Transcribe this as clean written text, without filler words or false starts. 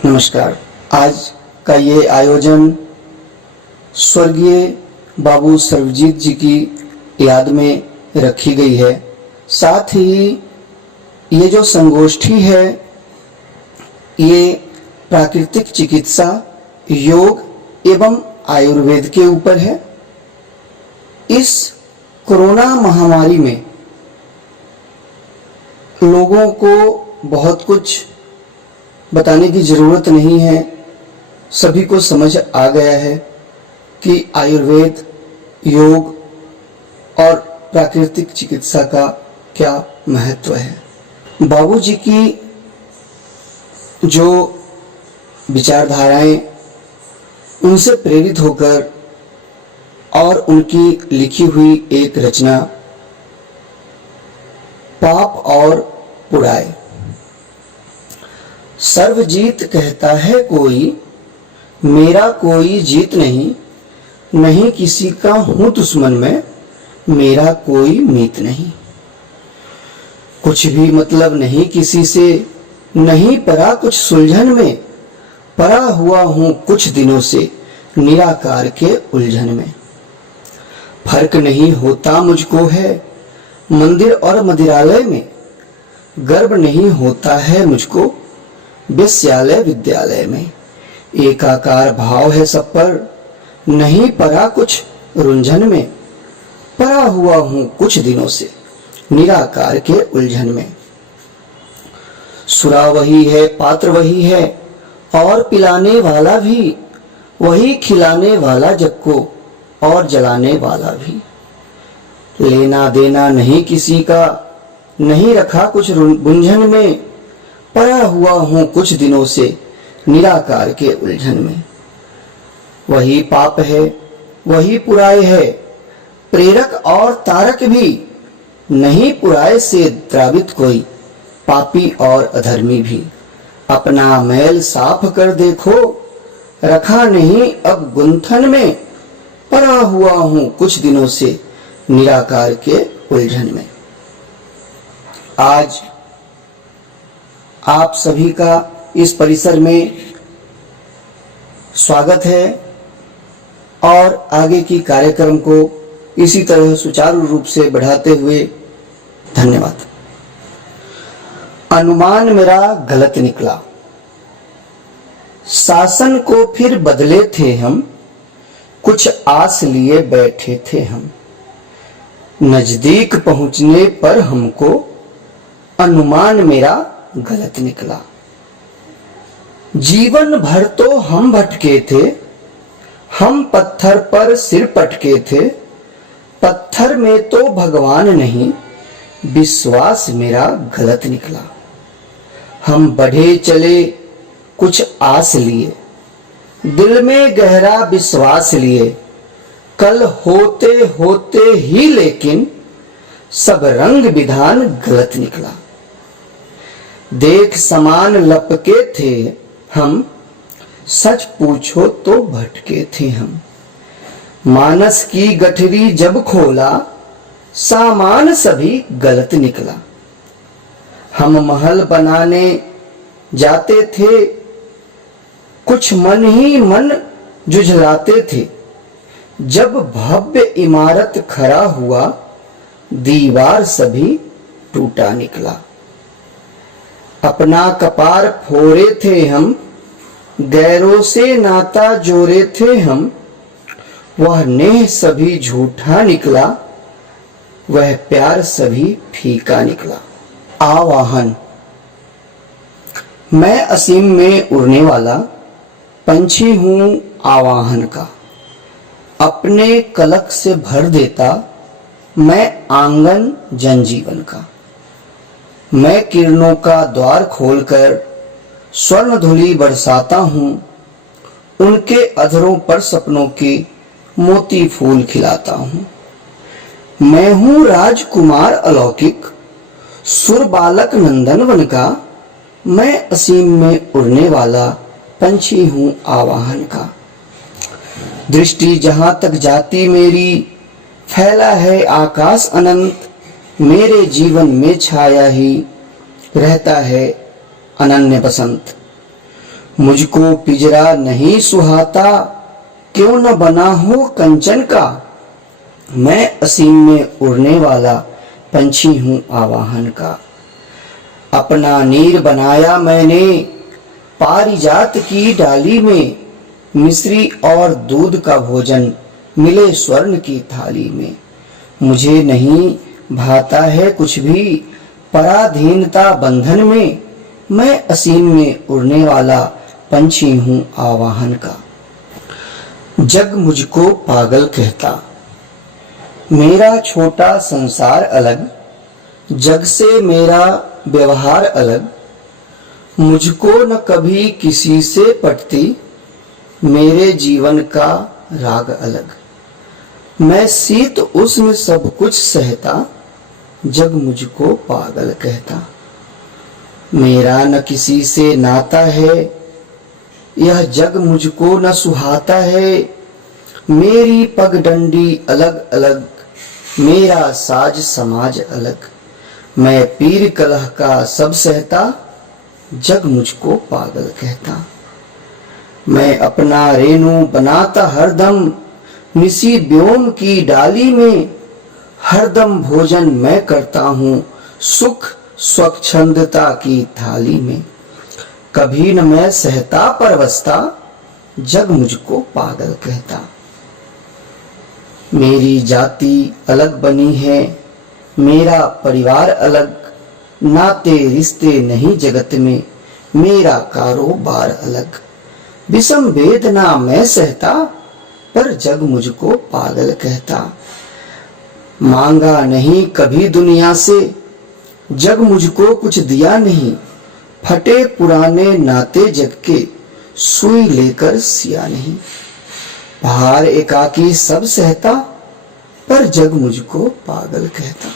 नमस्कार। आज का ये आयोजन स्वर्गीय बाबू सर्वजीत जी की याद में रखी गई है। साथ ही ये जो संगोष्ठी है ये प्राकृतिक चिकित्सा, योग एवं आयुर्वेद के ऊपर है। इस कोरोना महामारी में लोगों को बहुत कुछ बताने की जरूरत नहीं है, सभी को समझ आ गया है कि आयुर्वेद, योग और प्राकृतिक चिकित्सा का क्या महत्व है। बाबूजी की जो विचारधाराएं, उनसे प्रेरित होकर और उनकी लिखी हुई एक रचना पाप और पुराए। सर्वजीत कहता है कोई, मेरा कोई जीत नहीं, नहीं किसी का हूं दुश्मन में, मेरा कोई मीत नहीं। कुछ भी मतलब नहीं किसी से, नहीं पड़ा कुछ सुलझन में, पड़ा हुआ हूं कुछ दिनों से निराकार के उलझन में। फर्क नहीं होता मुझको है मंदिर और मदिरालय में, गर्व नहीं होता है मुझको विश्वविद्यालय विद्यालय में। एकाकार भाव है सब पर, नहीं पड़ा कुछ रुंझन में, पड़ा हुआ हूं कुछ दिनों से निराकार के उलझन में। सुरा वही है, पात्र वही है, और पिलाने वाला भी वही, खिलाने वाला जग को और जलाने वाला भी। लेना देना नहीं किसी का, नहीं रखा कुछ गुंजन में, पड़ा हुआ हूं कुछ दिनों से निराकार के उलझन में। वही पाप है, वही पुराए है, प्रेरक और तारक भी, नहीं पुराए से द्रावित कोई पापी और अधर्मी भी। अपना मैल साफ कर देखो, रखा नहीं अब गुंथन में, पड़ा हुआ हूं कुछ दिनों से निराकार के उलझन में। आज आप सभी का इस परिसर में स्वागत है और आगे की कार्यक्रम को इसी तरह सुचारू रूप से बढ़ाते हुए धन्यवाद। अनुमान मेरा गलत निकला, शासन को फिर बदले थे हम, कुछ आस लिए बैठे थे हम। नजदीक पहुंचने पर हमको अनुमान मेरा गलत निकला। जीवन भर तो हम भटके थे, हम पत्थर पर सिर पटके थे, पत्थर में तो भगवान नहीं, विश्वास मेरा गलत निकला। हम बढ़े चले कुछ आस लिए, दिल में गहरा विश्वास लिए, कल होते होते ही लेकिन सब रंग विधान गलत निकला। देख समान लपके थे हम, सच पूछो तो भटके थे हम। मानस की गठरी जब खोला, सामान सभी गलत निकला। हम महल बनाने जाते थे, कुछ मन ही मन जुझलाते थे। जब भव्य इमारत खड़ा हुआ, दीवार सभी टूटा निकला। अपना कपार फोड़े थे हम, गैरों से नाता जोड़े थे हम। वह नेह सभी झूठा निकला, वह प्यार सभी फीका निकला। आवाहन। मैं असीम में उड़ने वाला पंछी हूं आवाहन का, अपने कलक से भर देता मैं आंगन जनजीवन का। मैं किरणों का द्वार खोलकर स्वर्ण धूलि बरसाता हूं, उनके अधरों पर सपनों के मोती फूल खिलाता हूं। मैं हूं राजकुमार अलौकिक, सुर बालक नंदन वन का, मैं असीम में उड़ने वाला पंछी हूं आवाहन का। दृष्टि जहां तक जाती मेरी, फैला है आकाश अनंत, मेरे जीवन में छाया ही रहता है अनन्य बसंत। मुझको पिंजरा नहीं सुहाता, क्यों न बना हो कंचन का। मैं असीम में उड़ने वाला पंछी हूँ आवाहन का। अपना नीर बनाया मैंने पारिजात की डाली में, मिश्री और दूध का भोजन मिले स्वर्ण की थाली में। मुझे नहीं भाता है कुछ भी पराधीनता बंधन में, मैं असीम में उड़ने वाला पंछी हूँ आवाहन का। जग मुझको पागल कहता, मेरा छोटा संसार अलग, जग से मेरा व्यवहार अलग। मुझको न कभी किसी से पटती, मेरे जीवन का राग अलग। मैं शीत उष्ण सब कुछ सहता, जग मुझको पागल कहता। मेरा न किसी से नाता है, यह जग मुझको न सुहाता है। मेरी पगडंडी अलग अलग, मेरा साज समाज अलग। मैं पीर कलह का सब सहता, जग मुझको पागल कहता। मैं अपना रेणु बनाता हरदम, निसी व्योम की डाली में। हरदम भोजन मैं करता हूँ सुख स्वच्छंदता की थाली में। कभी न मैं सहता परवसता, जग मुझको पागल कहता। मेरी जाति अलग बनी है, मेरा परिवार अलग। नाते रिश्ते नहीं जगत में, मेरा कारोबार अलग। विषम वेदना मैं सहता, पर जग मुझको पागल कहता। मांगा नहीं कभी दुनिया से, जग मुझको कुछ दिया नहीं। फटे पुराने नाते जग के, सुई लेकर सिया नहीं। भार एकाकी सब सहता, पर जग मुझको पागल कहता।